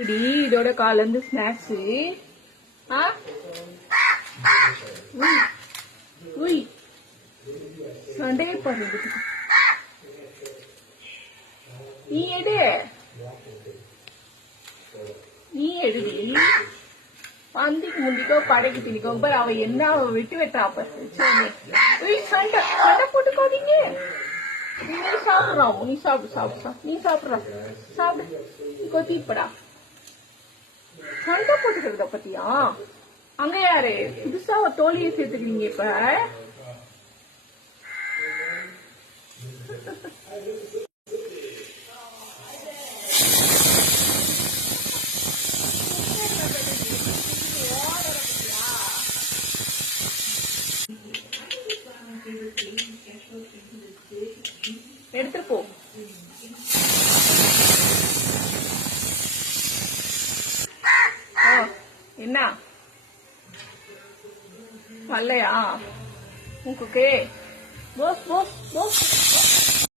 இதோட கால இருந்து ஸ்நாக்ஸ் சண்டையே பாருங்க. நீ எடு எடுடி பந்திக்கு முந்திக்கோ படைக்கு திணிக்கோ பாரு. அவ என்ன விட்டு வெட்டா பாரு. சண்டை சண்டை போட்டுக்காதீங்க. நீ சாப்பிடுறான். நீ சாப்பிடு சாப்பிடு நீ சாப்பிடுற சாப்பிடு. நீ கொத்திப்படா. சண்டை போட்டுக்கிறத பத்தியா? அங்க யாரு புதுசா தோழியை சேர்த்துக்கிறீங்க இப்ப? எடுத்துட்டு போ. என்ன வரலையா? உங்களுக்கு போஸ் போஸ் போஸ்